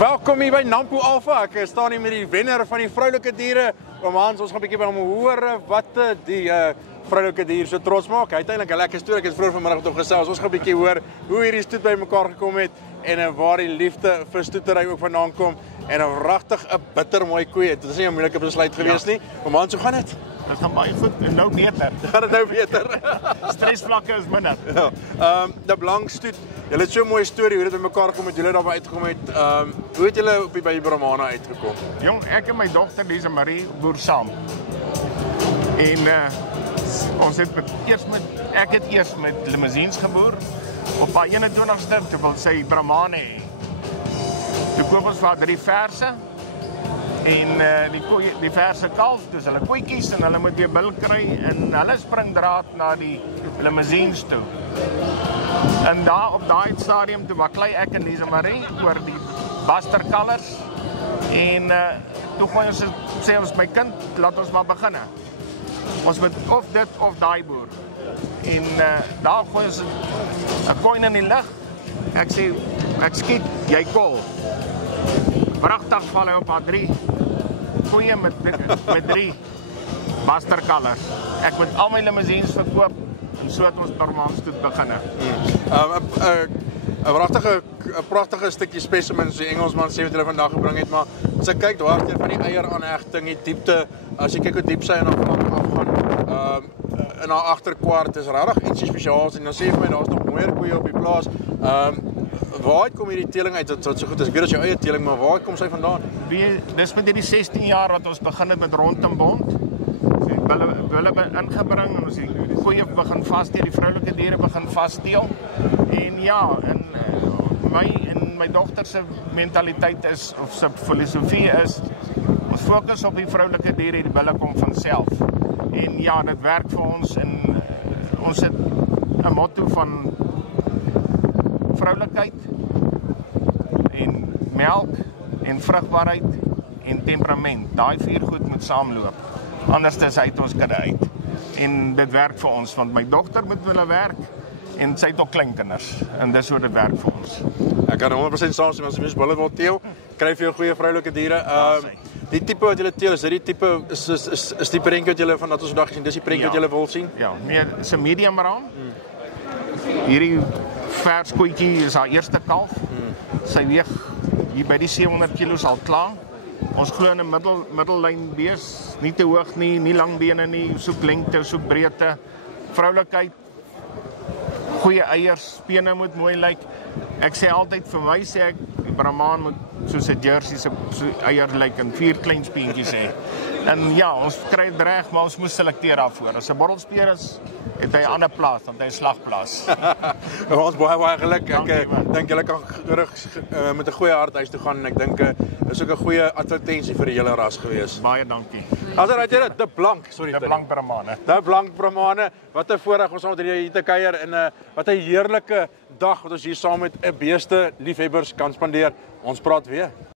Welkom hier by Nampo Alpha. Ek staan hier met die wenner van die vroulike diere. Ons gaan 'n bietjie by hom hoor wat die vroulike dier so trots maak. Hy het eintlik 'n lekker storie. Ek het vroeër vanmiddag tog gesels. Ons gaan 'n bietjie hoor hoe hierdie stoet by mekaar gekom het en waar die liefde vir stoetery ook vandaan kom. En 'n regtig 'n bitter mooi koei. Dit is nie 'n moeilike besluit gewees nie. Hoe gaan dit? Dit gaan baie goed en nou beter. Gaan dit nou beter? Stresvlakke is minder. Ja. De Blank stoet. Julle het so 'n mooi storie hoe dit by mekaar gekom het. Julle daarby uitgekom het. Hoe het julle op by Brahmana uitgekom? Jong, ek en my dogter Lise Marie boer saam. En ons het ek het eers met limousines geboer op haar 21ste, toe wil sy Brahmane hê. Toe koop ons vir haar 3 verse en die verse kalf, dus hulle koetjies en hulle moet weer bil kry en hulle springdraad na die limousines toe. En daar op daai stadium toe baklei ek en Lise Marie oor die Buster Colors en toe sê ons my kind, laat ons maar begin. Ons moet of dit of daai boer. En daar gooi ons 'n coin in die lug. Ek sê, ek skiet, jy kol. Pragtig val hy op haar 3 koeie met 3 Buster Colors. Ek moet al my limousines verkoop en so het ons Brahmanstoet begin. 'n pragtige stukkie specimen, so die Engelsman sê wat hulle vandag gebring het, maar as ek kyk dwaarteer van die eieraanhegting, die diepte, as jy kyk hoe diep sy en afgaan, in haar agterkwart is regtig ietsie spesiaals en dan sê jy vir my daar's nog mooier koeie op die plaas. Waar kom hierdie teeling uit wat so goed is? Ek weet dat jou eie teeling, maar waar kom sy vandaan? Dis met hierdie 16 jaar wat ons begin het met Rond en Bond. Hulle ingebring en ons die koeie begin vassteel, die vroulike diere begin vassteel. En ja, my dogter se mentaliteit is, of sy filosofie is, ons fokus op die vroulike diere, die bulle kom van self. En ja, dit werk vir ons en ons het 'n motto van vroulikheid en melk en vrugbaarheid en temperament. Daai 4 goed moet saamloop. Anders is hy uit ons kudde uit. En dit werk vir ons, want my dogter moet hulle werk en sy het ook kleinkinders. En dis hoe dit werk vir ons. Ek kan 100% saamstem, as jy mens bulle wil teel, kry vir jou goeie vroulike diere. Die tipe wat julle teel, is dit die tipe is die prentjie wat julle van dat ons vandag gesien, dis die prentjie wat julle wil sien? Ja, nee, dis 'n medium raam. Hierdie vers koetjie is haar eerste kalf. Sy weeg hier by die 700 kg al klaar. Ons glo in 'n middellyn bees, nie te hoog nie lang bene nie, soek lengte, soek breedte, vroulikheid, goeie eiers, bene moet mooi lyk. Ek sê altyd, vir my sê ek, die Brahman moet soos 'n jersey se eier lyk en 4 klein speentjies hê. En ja, ons kry dit reg, maar ons moet selekteer daarvoor. As 'n borrelspeer is, het hy 'n ander plaas, want hy 'n slagplaas. Ons baie geluk. Ek dink julle kan met 'n goeie hart huis toe gaan en ek dink is ook 'n goeie advertensie vir die hele ras gewees. Baie dankie. Asraat jy dit, De Blank, sorry. De Blank Brahmane. De Blank Brahmane. Wat 'n voorreg ons saam met hier te kuier en wat 'n heerlike dag wat ons hier saam met 'n beeste liefhebbers kan spandeer. Ons praat weer.